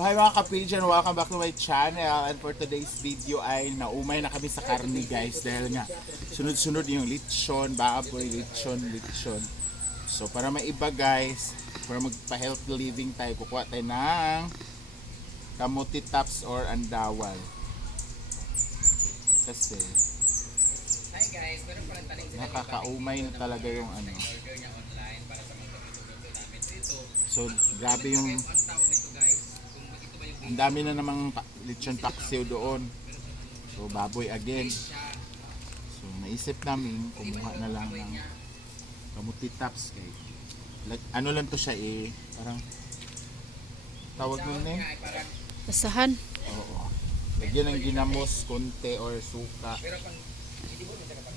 So hi mga ka-pigeon, welcome back to my channel. And for today's video ay naumay na kami sa karne guys. Dahil nga sunod-sunod yung lechon, baboy, lechon. So para maiba guys, para magpa-healthy living tayo, kukuha tayo ng kamuti tops or andawal. Kasi hi guys, meron pala taling sila nakakaumay na talaga yung ano. order niya online para sa mga luto namin dito. So grabe yung Ang tawag nito guys, kung ito ba yung ang dami na namang lechon paksiw doon. So baboy again. So naisip namin kumuha na lang ng kamuti tops kay like, ano lang to siya parang tawag mo na parang Basahan. oo. Lagyan ng ginamos, konti or suka. pero pang idibol mo sa kapag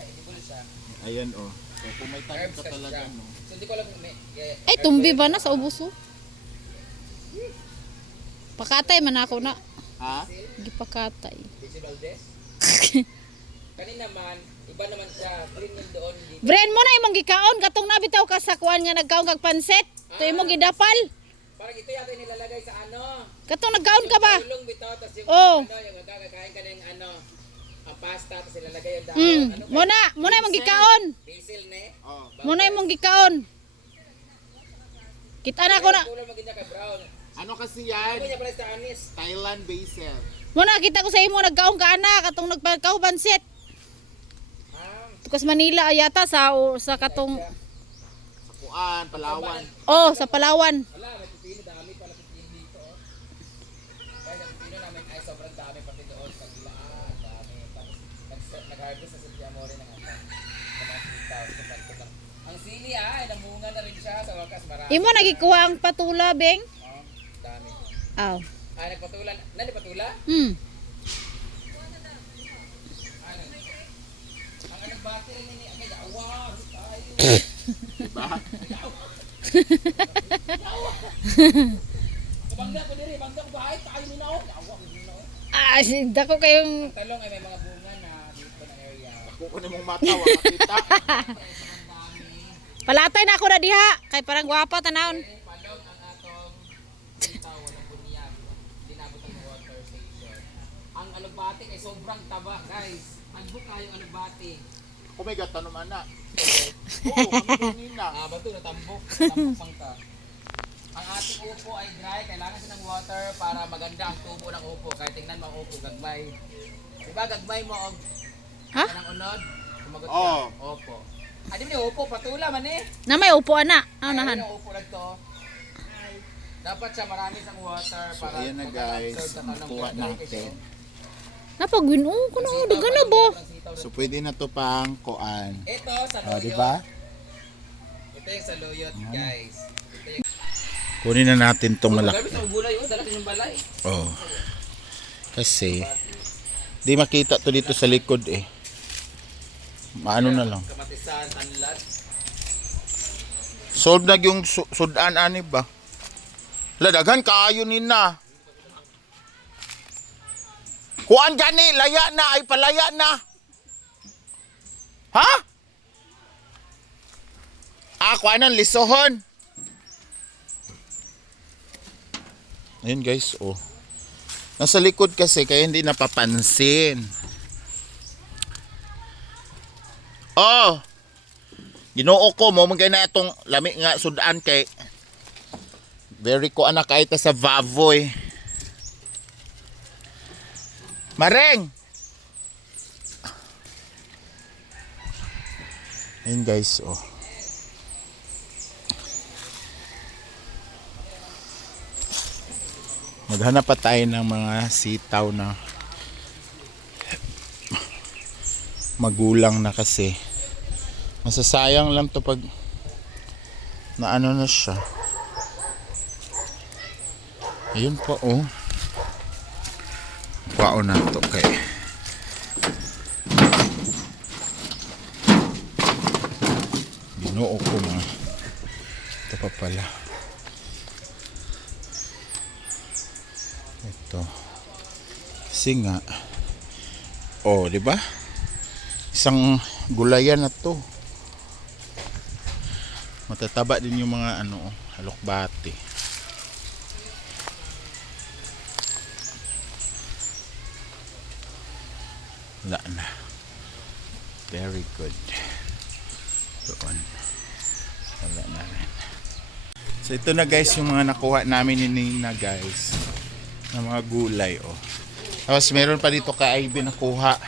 idibol siya. Ayan oh. So kung may tanim Herbs ka kasi talaga siya. no. So hindi ko alam kung may Ay, tumbi ba na sa ubos oh? Pakatay man ako na. Ha? Gipakatay. digital desk. Kanina man, iba naman siya. Green yun doon. Bren mo na imong gikaon katong nabitaw ka sa kuan nga nagkaon kag pansit. To imong gidapal. Parang ito yata yung nilalagay sa ano. Katong nagkaon ka ba? Tulong bitaw, tapos yung Oh. ano, yung kakain ka ng ano, ang pasta, tapos ilalagay yung dahon. Ano Muna imong gikaon. basil ne? Oh. Muna imong gikaon. Kita na ko na. Kulay maganda ka brown. Ano kasi Ano yan? niya pala sa anis? Thailand basil. Muna kita ko sa imo nagkaon ka ana katong nagpakaw pansit. Tukas Manila ayata sa katong Sa Kuan, Palawan. sa Palawan. Wala, may pipino, dami pala pipino dito. Oh. Kaya ang pipino namin ay sobrang dami pati doon sa Gilaan, dami. Tapos nag-harvest sa Santia More ng mga sitaw sa Pantulang. Ang sili ay namunga na rin siya sa wakas marami. Imo nagikuha ang patula beng. Oh, dami. Aw. Ay nagpatula, nani patula? Ano? Ang nagbati rin ni ay awa, tayo. Diba? Bangga ko diri, bangga ko bahay, tayo mo na oh. Awa ko na oh. Dako kayong Ang talong ay may mga bunga na dito na area. Kukunin mong mata, wala makita. palatay na ako na diha kay parang gwapa tanawon. Palong ang atong sitaw, walang bunyag. Dinabot ang water station. Ang alugbati ay sobrang taba, guys. Magbuk kayo ang alugbati. Kung may gata naman na. Oo, kami din na. Bato na tambok. Tambok pang ka. Ang ating upo ay dry. Kailangan siya ng water para maganda ang tubo ng upo. Kahit tingnan mo ang upo, gagmay. Diba gagmay mo og Ha? kanang unod? Sumagot ka. Oo. Opo. Adi mo upo, patula man eh. Na may upo ana. Ayun Unahan. ang upo lang to. Dapat siya marami ng water So para ayan na guys, kuha natin. Napagwin kuno dagan na ba? So pwede na to pang kuan. Ito sa O, luyot. diba? Ito yung sa luyot, guys. Kunin na natin tong malaki. Grabe sa gulay, dala yung balay. Oh. Kasi di makita to dito sa likod eh. Maano na lang. Kamatisan, tanlat. Solve na yung sudan ani ba? Ladaghan kaayo nina. Kuan gani, laya na ay palaya na. Ha? Kuanan lisohon. Ayun guys, oh. Nasa likod kasi kaya hindi napapansin. Oh. Ginoo ko mo magay na itong lami nga sudan kay very ko anak kahit sa vavoy. Mareng. Ayun guys, oh. Maghanap pa tayo ng mga sitaw na magulang na kasi. Masasayang lang to pag naano na siya. Ayun po, oh. Pao na to kay. Ginoo ko mga. Ito pa pala. Ito. Kasi nga. Oh, di ba? Isang gulayan na to. Matataba din yung mga ano, halokbati. Wala na. Very good. Doon. Wala na rin. So ito na guys yung mga nakuha namin ni Nina guys. Na mga gulay oh. Tapos meron pa dito kay Ivy nakuha.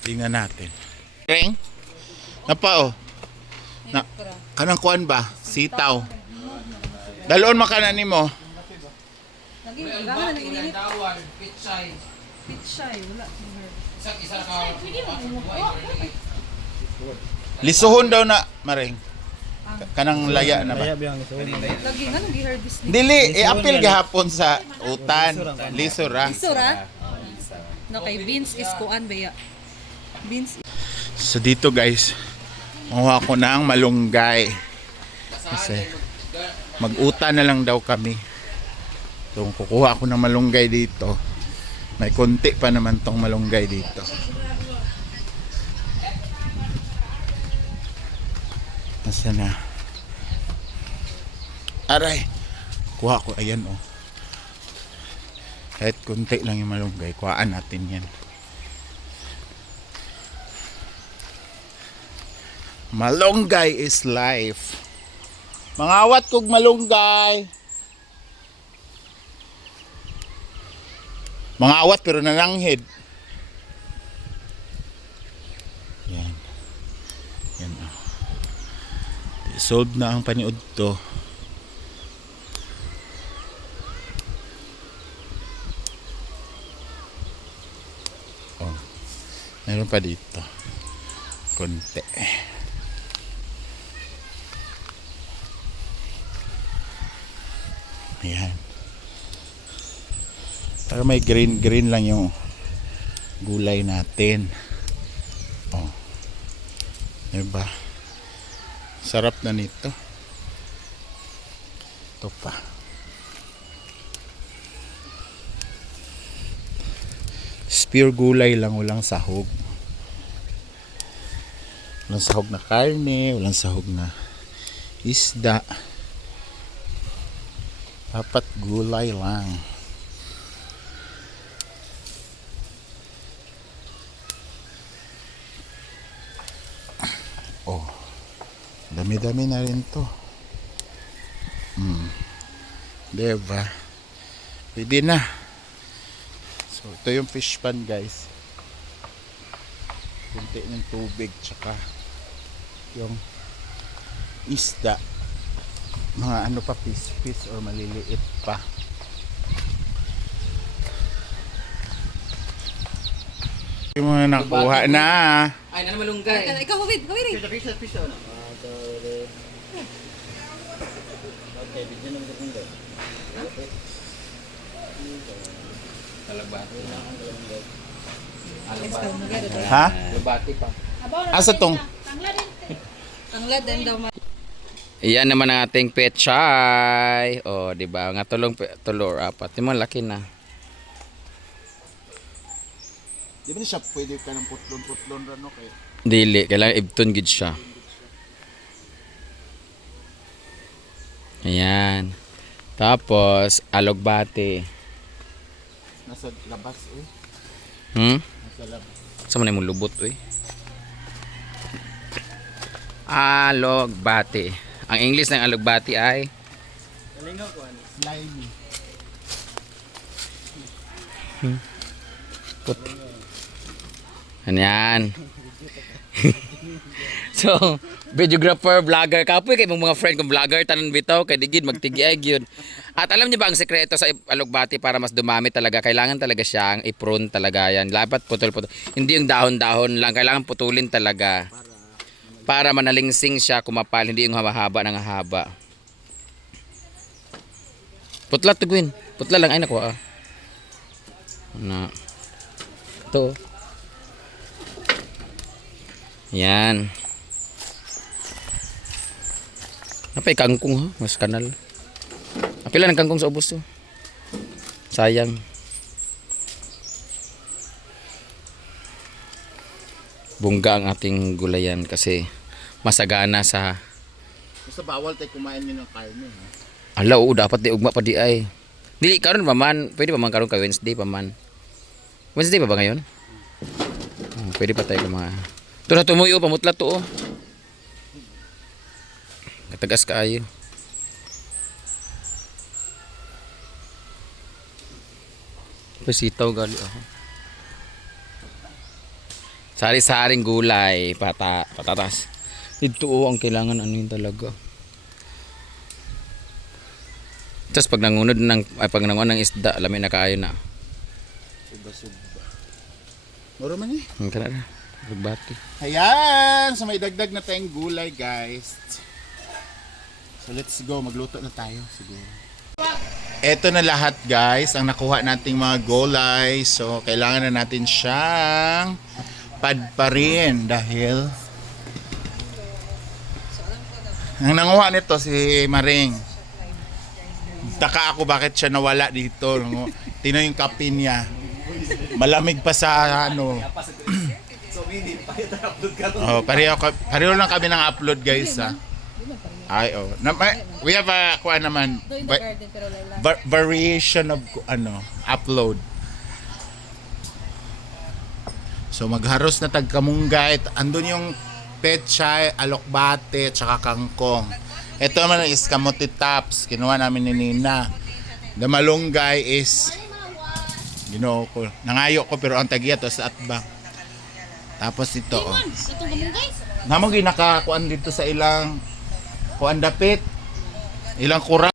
Tingnan natin. Ring? Napa oh. Na, kanang kuan ba? Sitaw. Dalon makanan nimo. Lagi, gama na ininit. Dawan, pitsay. Pitsay, wala. Isa ka. Lisuhon daw na, Maring. Kanang laya na ba? Lagi nga, nag-harvest ni. Dili, i-apil gahapon sa utan. Lisura. Isura? No, kay beans is kuan ba ya? Beans So dito guys, makuha ko na ang malunggay. Kasi mag-utan na lang daw kami. So kung kukuha ako ng malunggay dito, may konti pa naman tong malunggay dito. Nasa na? Aray! Kuha ko, ayan oh. Kahit konti lang yung malunggay, kuhaan natin yan. Malunggay is life. Mangawat kog malunggay. Mangawat pero nananghid. Yan. Yan oh. Solve na ang paniud to. Oh. Meron pa dito. Konti. Ayan. Para may green lang yung gulay natin. Oh. Diba? Sarap na nito. Ito pa. Pure gulay lang, walang sahog. Walang sahog na karne, walang sahog na isda. Dapat gulay lang. Oh. Dami-dami na rin to. Diba? Pwede na. So, ito yung fish pan guys. Kunti ng tubig tsaka yung isda. Mga ano pa, piece or maliliit pa. Yung mga nakuha na. Ay, na malunggay. Ikaw, Hawid, Hawid. Talagbati. Ha? Talabati pa. Asa tong? Tanglad din daw. Iyan naman ang ating pechay. Oh, di ba? Nga tulor apat. Yung mga laki na. Di ba na siya pwede ka ng putlon-putlon rin, okay? Dili, kailangan ibton gid siya. Ayan. Tapos alogbate. Nasa labas eh. Nasa labas. Sa man mo lubot oy. Alogbate. Ang English ng alogbate ay Slimy. Ayan. So, videographer, vlogger, kapoy kay mga friend kong vlogger tanan bitaw kay digid magtigiay gyud. At alam niyo ba ang sekreto sa alogbati para mas dumami talaga, kailangan talaga siyang i-prune talaga yan. Dapat putol-putol. Hindi yung dahon-dahon lang, kailangan putulin talaga. Para manalingsing siya, kumapal, hindi yung haba-haba ng haba. Putla to Gwen. Putla lang ay nakuha. Na. Ito. Yan. Napay kangkong ha, mas kanal. Apila ng kangkong sa ubos to. Sayang. Bungga ang ating gulayan kasi masagana sa Basta bawal tayo kumain yun ng karne. Ha? ala oo dapat di ugma pa di ay. Dili karon pa man, pwede pa man karon ka Wednesday pa man. Wednesday pa ba ngayon? Pwede pa tayo kumain. Ito na tumuyo, pamutla to oh. Katagas kaayo. Pasitaw gali ako. Sari-saring gulay, patatas. Ito ang kailangan ano yun talaga. Tapos pag nangunod pag nangunan ng isda, alamin na kaayo na. Suba-suba. Muro man eh. Ang kanara. Magbati. Ayan! So may dagdag na tayong gulay guys. So let's go. Magluto na tayo siguro. Ito na lahat guys. Ang nakuha nating mga gulay. So kailangan na natin siyang padparin dahil ang nanguha nito si Maring. Taka ako bakit siya nawala dito. Tino yung kape niya. Malamig pa sa ano. Oh, pareho lang kami ng upload guys ha. Ay oh. We have a kuha naman variation of upload. So magharos na tagkamunggay. Andun yung pechay, alokbate, tsaka kangkong. Ito naman is kamote tops. Kinuha namin ni Nina. The malunggay is ko. Nangayo ko pero ang tagiya to sa atbang. Tapos ito oh. Namang ginakakuan dito sa ilang kuan dapit. Ilang kurang.